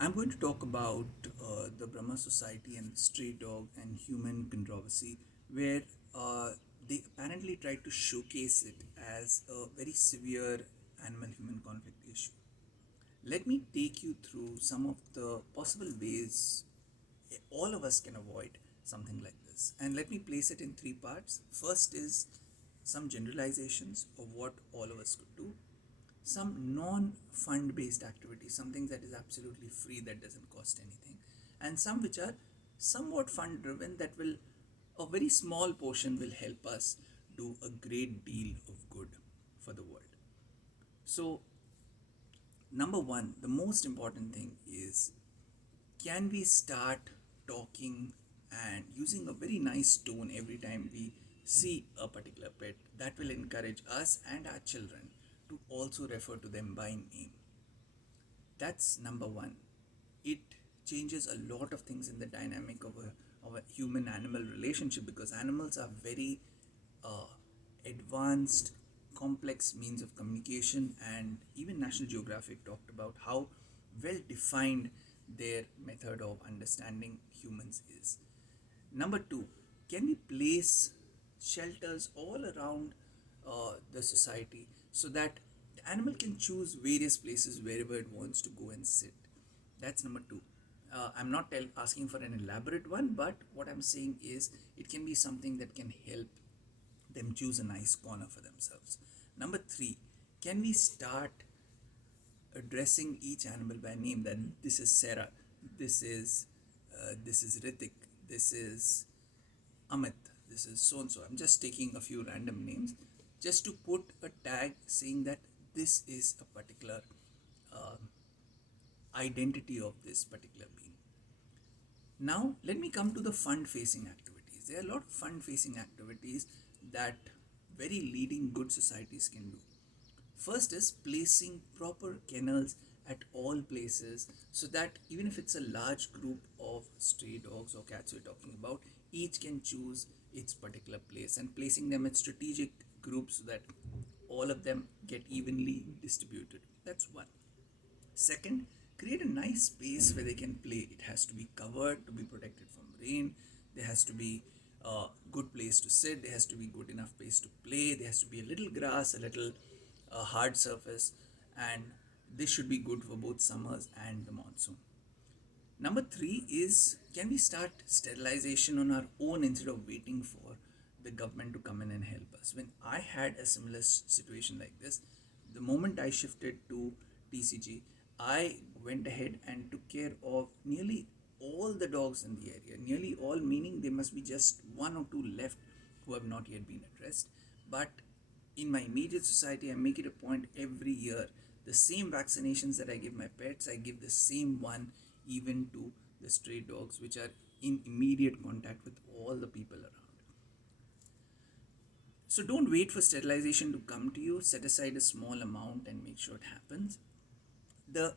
I'm going to talk about the Brahma Society and stray dog and human controversy, where they apparently tried to showcase it as a very severe animal human conflict issue. Let me take you through some of the possible ways all of us can avoid something like this. And let me place it in three parts. First is some generalizations of what all of us could do, some non-fund based activities, something that is absolutely free, that doesn't cost anything, and some which are somewhat fund driven, that will, a very small portion will help us do a great deal of good for the world. So number one, the most important thing is, can we start talking and using a very nice tone every time we see a particular pet? That will encourage us and our children to also refer to them by name. That's number one. It changes a lot of things in the dynamic of a human animal relationship, because animals are very uh, advanced, complex means of communication, and even National Geographic talked about how well defined their method of understanding humans is. Number two, can we place shelters all around the society so that the animal can choose various places wherever it wants to go and sit? That's number two. I'm not asking for an elaborate one, but what I'm saying is it can be something that can help them choose a nice corner for themselves. Number three, can we start addressing each animal by name? That this is Sarah, this is Ritik, this is Amit, this is so and so. I'm just taking a few random names just to put a tag saying that this is a particular uh, identity of this particular being. Now, let me come to the fund facing activities. There are a lot of fund facing activities that very leading good societies can do. First is placing proper kennels at all places, so that even if it's a large group of stray dogs or cats we're talking about, each can choose its particular place, and placing them at strategic groups so that all of them get evenly distributed. That's one. Second, create a nice space where they can play. It has to be covered to be protected from rain. There has to be a good place to sit. There has to be good enough place to play. There has to be a little grass, a little hard surface, and this should be good for both summers and the monsoon. Number three is, can we start sterilization on our own instead of waiting for the government to come in and help us? When I had a similar situation like this, the moment I shifted to TCG, I went ahead and took care of nearly all the dogs in the area. Nearly all, meaning there must be just one or two left who have not yet been addressed. But in my immediate society, I make it a point every year, the same vaccinations that I give my pets, I give the same one even to the stray dogs, which are in immediate contact with all the people around. So don't wait for sterilization to come to you. Set aside a small amount and make sure it happens. The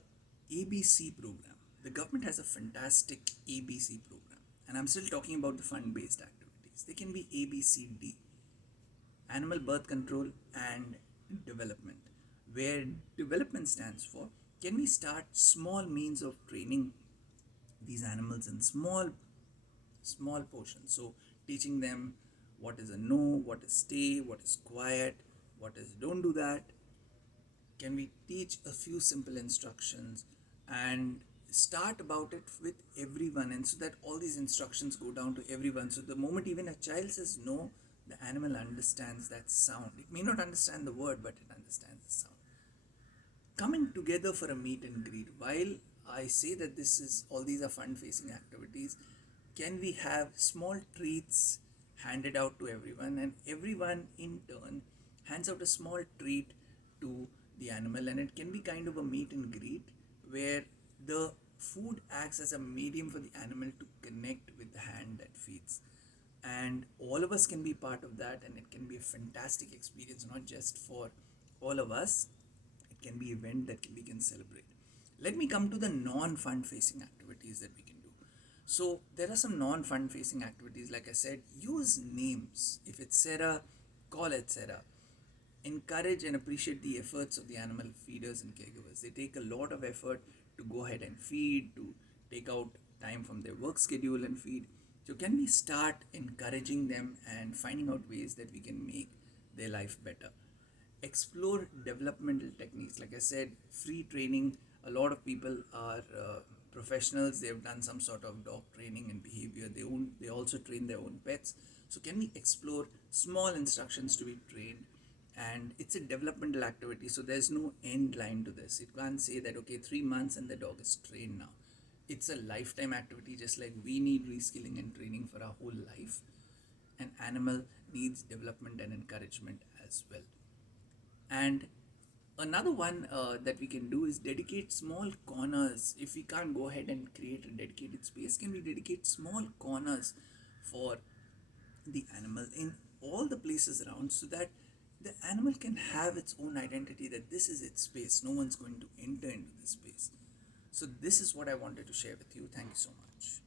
ABC program. The government has a fantastic ABC program, and I'm still talking about the fund based activities. They can be ABCD: animal birth control and development. Where development stands for, can we start small means of training these animals in small portions? So teaching them what is a no, what is stay, what is quiet, what is don't do that. Can we teach a few simple instructions and start about it with everyone, and so that all these instructions go down to everyone, so the moment even a child says no, the animal understands that sound. It may not understand the word, but it understands the sound. Coming together for a meet and greet. While I say that this is, all these are fund facing activities, can we have small treats handed out to everyone, and everyone in turn hands out a small treat to the animal, and it can be kind of a meet and greet where the food acts as a medium for the animal to connect with the hand that feeds, and all of us can be part of that, and it can be a fantastic experience, not just for all of us. It can be an event that we can celebrate. Let me come to the non-fund facing activities that we can do. So there are some non-fund facing activities. Like I said, use names. If it's Sarah, call it Sarah. Encourage and appreciate the efforts of the animal feeders and caregivers. They take a lot of effort to go ahead and feed, to take out time from their work schedule and feed. So, can we start encouraging them and finding out ways that we can make their life better? Explore developmental techniques. Like I said, free training. A lot of people are professionals. They have done some sort of dog training and behavior. They also train their own pets. So can we explore small instructions to be trained? And it's a developmental activity, so there's no end line to this. You can't say that okay, 3 months and the dog is trained now. It's a lifetime activity, just like we need reskilling and training for our whole life. An animal needs development and encouragement as well. And another one that we can do is dedicate small corners. If we can't go ahead and create a dedicated space, can we dedicate small corners for the animal in all the places around, so that the animal can have its own identity, that this is its space, no one's going to enter into this space. So this is what I wanted to share with you. Thank you so much.